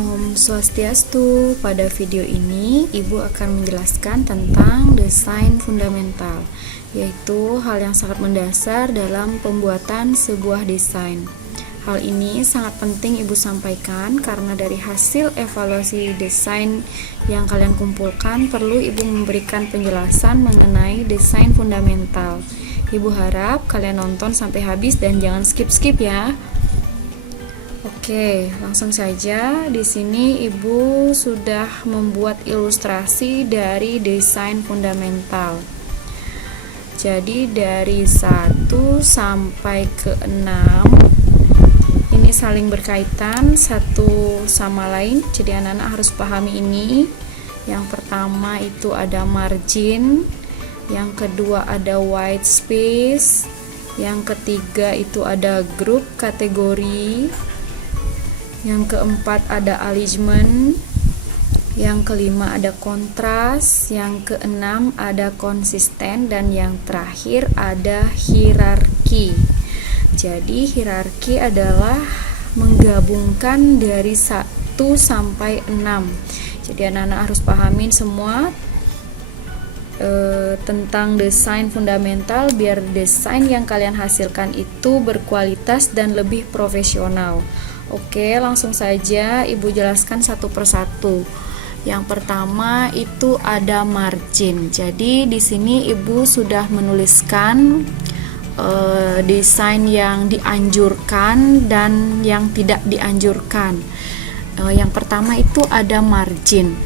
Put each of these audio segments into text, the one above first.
Om Swastiastu. Pada video ini Ibu akan menjelaskan tentang desain fundamental, yaitu hal yang sangat mendasar dalam pembuatan sebuah desain. Hal ini sangat penting Ibu sampaikan karena dari hasil evaluasi desain yang kalian kumpulkan perlu Ibu memberikan penjelasan mengenai desain fundamental. Ibu harap kalian nonton sampai habis dan jangan skip-skip ya. Oke, langsung saja. Di sini Ibu sudah membuat ilustrasi dari desain fundamental. Jadi dari 1 sampai ke 6 ini saling berkaitan satu sama lain. Jadi anak-anak harus pahami ini. Yang pertama itu ada margin, yang kedua ada white space, yang ketiga itu ada grup kategori, yang keempat ada alignment, yang kelima ada kontras, yang keenam ada konsisten, dan yang terakhir ada hierarki. Jadi hierarki adalah menggabungkan dari 1 sampai 6. Jadi anak-anak harus pahamin semua tentang desain fundamental biar desain yang kalian hasilkan itu berkualitas dan lebih profesional. Oke, langsung saja Ibu jelaskan satu persatu. Yang pertama itu ada margin. Jadi di sini Ibu sudah menuliskan desain yang dianjurkan dan yang tidak dianjurkan. Yang pertama itu ada margin.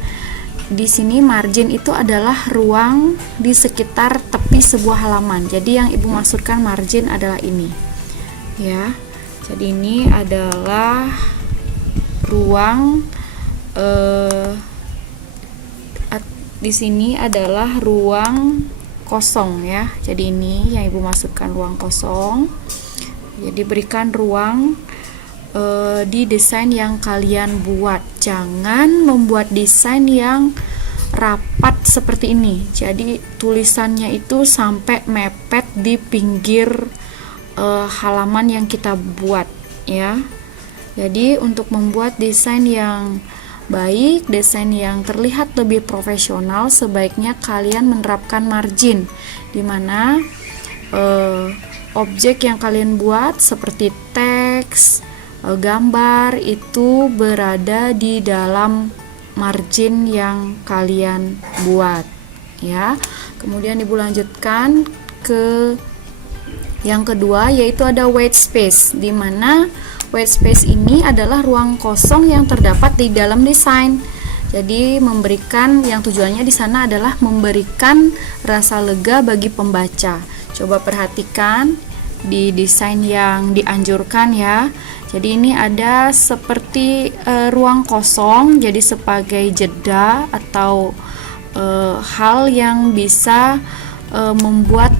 Di sini margin itu adalah ruang di sekitar tepi sebuah halaman. Jadi yang Ibu maksudkan margin adalah ini. Ya. Jadi ini adalah ruang di sini adalah ruang kosong ya. Jadi ini yang Ibu maksudkan ruang kosong. Jadi berikan ruang di desain yang kalian buat. Jangan membuat desain yang rapat seperti ini. Jadi tulisannya itu sampai mepet di pinggir halaman yang kita buat ya. Jadi untuk membuat desain yang baik, desain yang terlihat lebih profesional, sebaiknya kalian menerapkan margin, dimana objek yang kalian buat seperti teks, gambar itu berada di dalam margin yang kalian buat ya. Kemudian Ibu lanjutkan ke yang kedua, yaitu ada white space, di mana white space ini adalah ruang kosong yang terdapat di dalam desain. Jadi memberikan, yang tujuannya di sana adalah memberikan rasa lega bagi pembaca. Coba perhatikan di desain yang dianjurkan ya. Jadi ini ada seperti ruang kosong, jadi sebagai jeda atau hal yang bisa membuat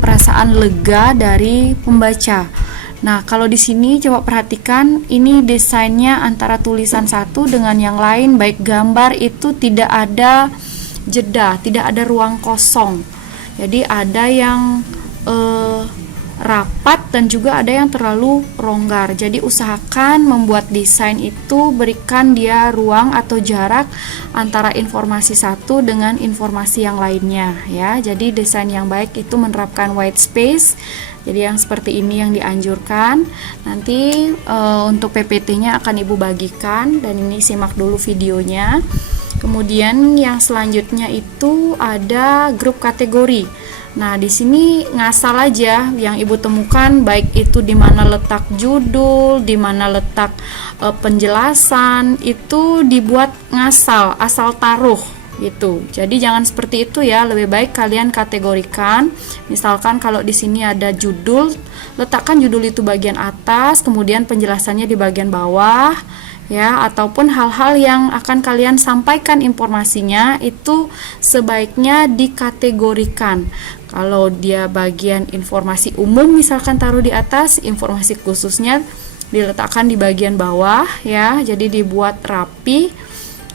perasaan lega dari pembaca. Nah, kalau di sini coba perhatikan, ini desainnya antara tulisan satu dengan yang lain, baik gambar itu tidak ada jeda, tidak ada ruang kosong. Jadi ada yang rapat dan juga ada yang terlalu ronggar. Jadi usahakan membuat desain itu berikan dia ruang atau jarak antara informasi satu dengan informasi yang lainnya ya. Jadi desain yang baik itu menerapkan white space. Jadi yang seperti ini yang dianjurkan. Nanti untuk PPT-nya akan Ibu bagikan, dan ini simak dulu videonya. Kemudian yang selanjutnya itu ada grup kategori. Nah, di sini ngasal aja yang Ibu temukan, baik itu di mana letak judul, di mana letak penjelasan, itu dibuat ngasal, asal taruh gitu. Jadi jangan seperti itu ya, lebih baik kalian kategorikan. Misalkan kalau di sini ada judul, letakkan judul itu bagian atas, kemudian penjelasannya di bagian bawah ya, ataupun hal-hal yang akan kalian sampaikan informasinya itu sebaiknya dikategorikan. Kalau dia bagian informasi umum misalkan taruh di atas, informasi khususnya diletakkan di bagian bawah ya. Jadi dibuat rapi,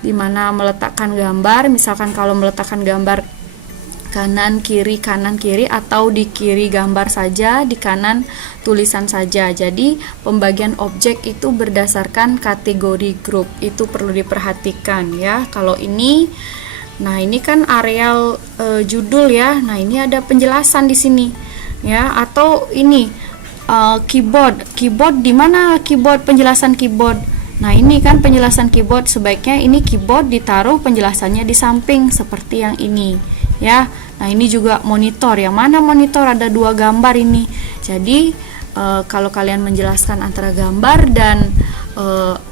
dimana meletakkan gambar, misalkan kalau meletakkan gambar kanan kiri, atau di kiri gambar saja, di kanan tulisan saja. Jadi pembagian objek itu berdasarkan kategori grup, itu perlu diperhatikan ya. Kalau ini, nah ini kan areal judul ya. Nah ini ada penjelasan di sini ya. Atau ini keyboard di mana keyboard, penjelasan keyboard. Nah ini kan penjelasan keyboard, sebaiknya ini keyboard ditaruh penjelasannya di samping seperti yang ini ya. Nah ini juga monitor, yang mana monitor, ada dua gambar ini. Jadi kalau kalian menjelaskan antara gambar dan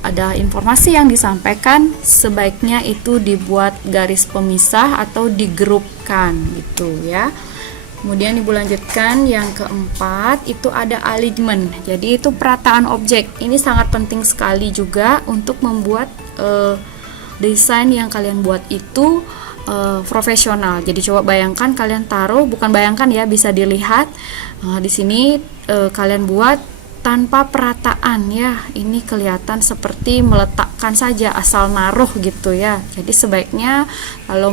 ada informasi yang disampaikan, sebaiknya itu dibuat garis pemisah atau digrupkan gitu ya. Kemudian Ibu lanjutkan yang keempat, itu ada alignment. Jadi itu perataan objek. Ini sangat penting sekali juga untuk membuat desain yang kalian buat itu profesional. Jadi coba bayangkan kalian taruh, bukan bayangkan ya, bisa dilihat di sini kalian buat tanpa perataan ya. Ini kelihatan seperti meletakkan saja, asal naruh gitu ya. Jadi sebaiknya kalau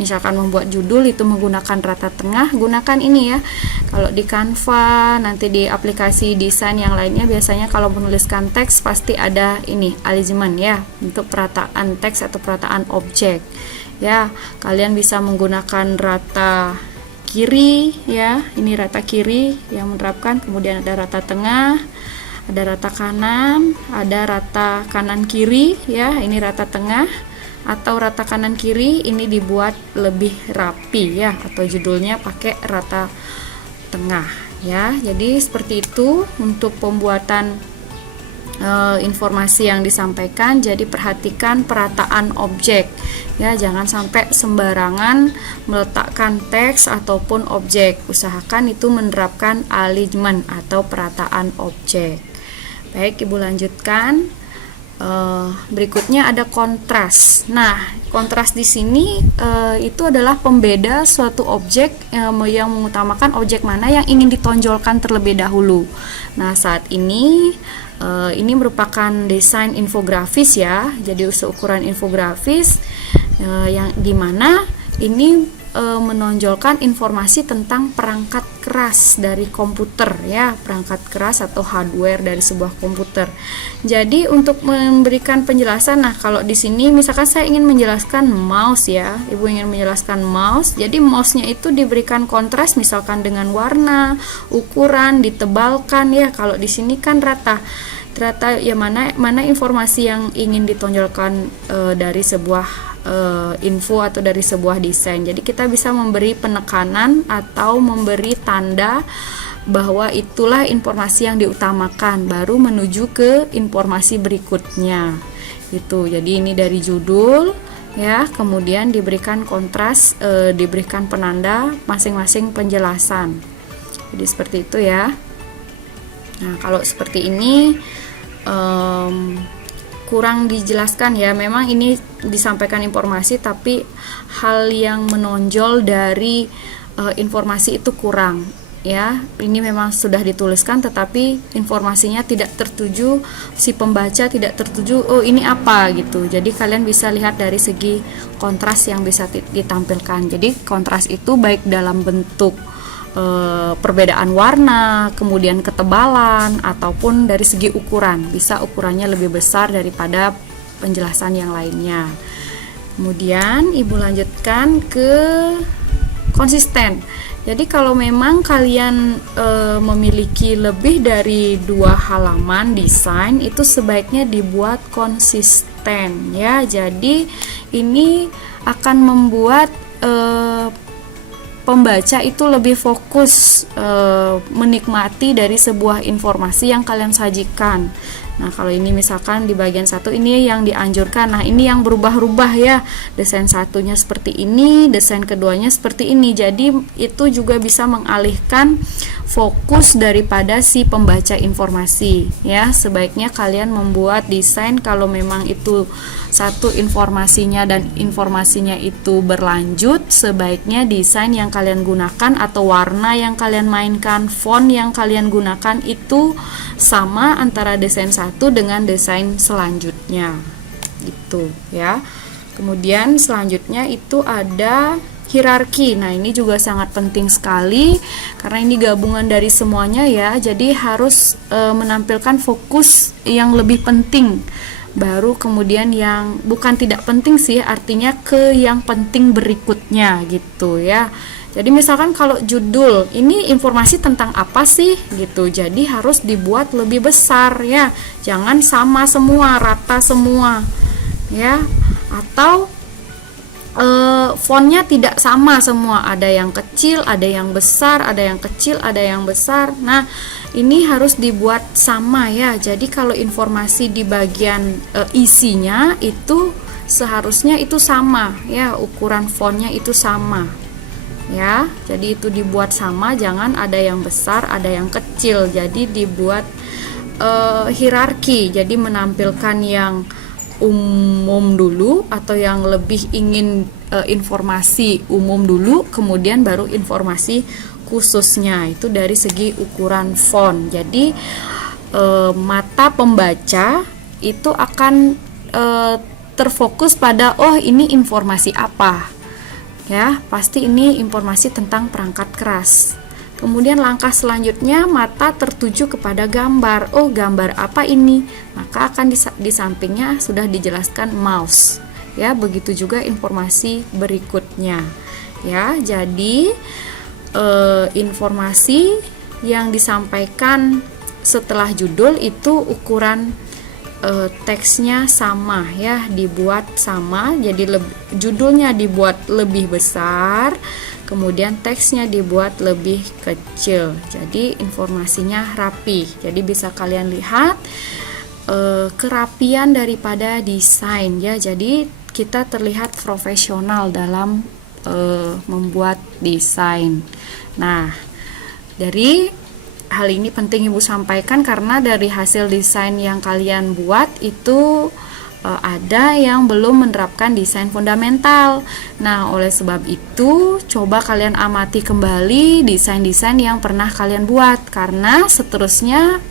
misalkan membuat judul itu menggunakan rata tengah, gunakan ini ya. Kalau di Canva, nanti di aplikasi desain yang lainnya, biasanya kalau menuliskan teks pasti ada ini alignment ya, untuk perataan teks atau perataan objek ya. Kalian bisa menggunakan rata kiri ya, ini rata kiri yang menerapkan, kemudian ada rata tengah, ada rata kanan, ada rata kanan kiri ya, ini rata tengah atau rata kanan kiri, ini dibuat lebih rapi ya, atau judulnya pakai rata tengah ya. Jadi seperti itu untuk pembuatan informasi yang disampaikan. Jadi perhatikan perataan objek ya, jangan sampai sembarangan meletakkan teks ataupun objek. Usahakan itu menerapkan alignment atau perataan objek. Baik, Ibu lanjutkan. Berikutnya ada kontras. Nah, kontras di sini itu adalah pembeda suatu objek yang mengutamakan objek mana yang ingin ditonjolkan terlebih dahulu. Nah, saat ini merupakan desain infografis ya. Jadi seukuran infografis yang dimana ini menonjolkan informasi tentang perangkat keras dari komputer ya, perangkat keras atau hardware dari sebuah komputer. Jadi untuk memberikan penjelasan, nah kalau di sini misalkan saya ingin menjelaskan mouse ya, Ibu ingin menjelaskan mouse, jadi mouse-nya itu diberikan kontras misalkan dengan warna, ukuran, ditebalkan ya. Kalau di sini kan rata ya, mana informasi yang ingin ditonjolkan dari sebuah info atau dari sebuah desain. Jadi kita bisa memberi penekanan atau memberi tanda bahwa itulah informasi yang diutamakan, baru menuju ke informasi berikutnya gitu. Jadi ini dari judul ya, kemudian diberikan kontras, diberikan penanda masing-masing penjelasan. Jadi seperti itu ya. Nah kalau seperti ini kurang dijelaskan ya, memang ini disampaikan informasi tapi hal yang menonjol dari informasi itu kurang ya. Ini memang sudah dituliskan tetapi informasinya tidak tertuju, si pembaca tidak tertuju, oh ini apa gitu. Jadi kalian bisa lihat dari segi kontras yang bisa ditampilkan. Jadi kontras itu baik dalam bentuk perbedaan warna, kemudian ketebalan, ataupun dari segi ukuran, bisa ukurannya lebih besar daripada penjelasan yang lainnya. Kemudian Ibu lanjutkan ke konsisten. Jadi kalau memang kalian memiliki lebih dari 2 halaman desain, itu sebaiknya dibuat konsisten ya. Jadi ini akan membuat pembaca itu lebih fokus menikmati dari sebuah informasi yang kalian sajikan. Nah kalau ini misalkan di bagian 1 ini yang dianjurkan, nah ini yang berubah-ubah ya, desain satunya seperti ini, desain keduanya seperti ini. Jadi itu juga bisa mengalihkan fokus daripada si pembaca informasi ya. Sebaiknya kalian membuat desain kalau memang itu satu informasinya dan informasinya itu berlanjut, sebaiknya desain yang kalian gunakan atau warna yang kalian mainkan, font yang kalian gunakan itu sama antara desain satu dengan desain selanjutnya gitu ya. Kemudian selanjutnya itu ada hierarki. Nah, ini juga sangat penting sekali karena ini gabungan dari semuanya ya. Jadi harus menampilkan fokus yang lebih penting. Baru kemudian yang bukan tidak penting sih, artinya ke yang penting berikutnya gitu ya. Jadi misalkan kalau judul ini informasi tentang apa sih gitu. Jadi harus dibuat lebih besar ya. Jangan sama semua, rata semua. Ya. Atau fontnya tidak sama semua, ada yang kecil, ada yang besar, ada yang kecil, ada yang besar. Nah, ini harus dibuat sama ya. Jadi kalau informasi di bagian isinya itu seharusnya itu sama ya, ukuran fontnya itu sama ya. Jadi itu dibuat sama, jangan ada yang besar, ada yang kecil. Jadi dibuat hierarki. Jadi menampilkan yang umum dulu atau yang lebih ingin informasi umum dulu, kemudian baru informasi khususnya. Itu dari segi ukuran font. Jadi mata pembaca itu akan terfokus pada oh ini informasi apa ya, pasti ini informasi tentang perangkat keras. Kemudian langkah selanjutnya mata tertuju kepada gambar. Oh, gambar apa ini? Maka akan di sampingnya sudah dijelaskan mouse. Ya, begitu juga informasi berikutnya. Ya, jadi informasi yang disampaikan setelah judul itu ukuran teksnya sama ya, dibuat sama. Jadi judulnya dibuat lebih besar, kemudian teksnya dibuat lebih kecil. Jadi informasinya rapi. Jadi bisa kalian lihat kerapian daripada desain ya. Jadi kita terlihat profesional dalam membuat desain. Nah, dari hal ini penting Ibu sampaikan karena dari hasil desain yang kalian buat itu ada yang belum menerapkan desain fundamental. Nah, oleh sebab itu coba kalian amati kembali desain-desain yang pernah kalian buat, karena seterusnya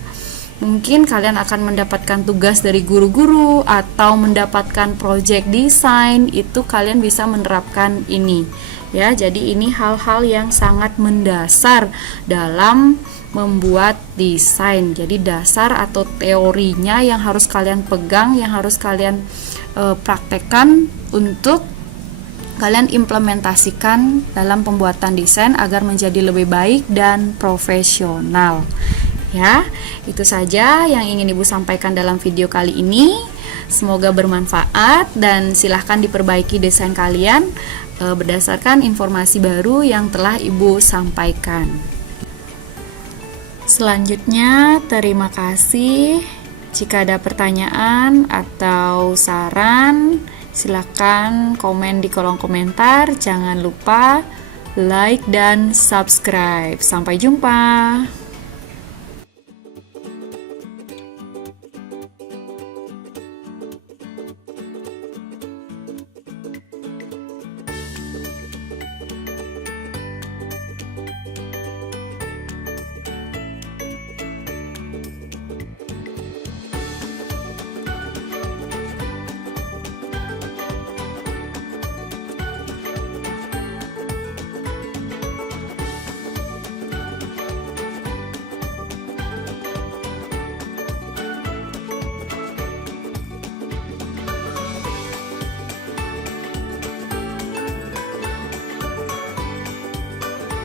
mungkin kalian akan mendapatkan tugas dari guru-guru atau mendapatkan project desain, itu kalian bisa menerapkan ini ya. Jadi ini hal-hal yang sangat mendasar dalam membuat desain. Jadi dasar atau teorinya yang harus kalian pegang, yang harus kalian praktekkan untuk kalian implementasikan dalam pembuatan desain agar menjadi lebih baik dan profesional. Ya, itu saja yang ingin Ibu sampaikan dalam video kali ini. Semoga bermanfaat dan silahkan diperbaiki desain kalian berdasarkan informasi baru yang telah Ibu sampaikan. Selanjutnya, terima kasih. Jika ada pertanyaan atau saran, silakan komen di kolom komentar. Jangan lupa like dan subscribe. Sampai jumpa.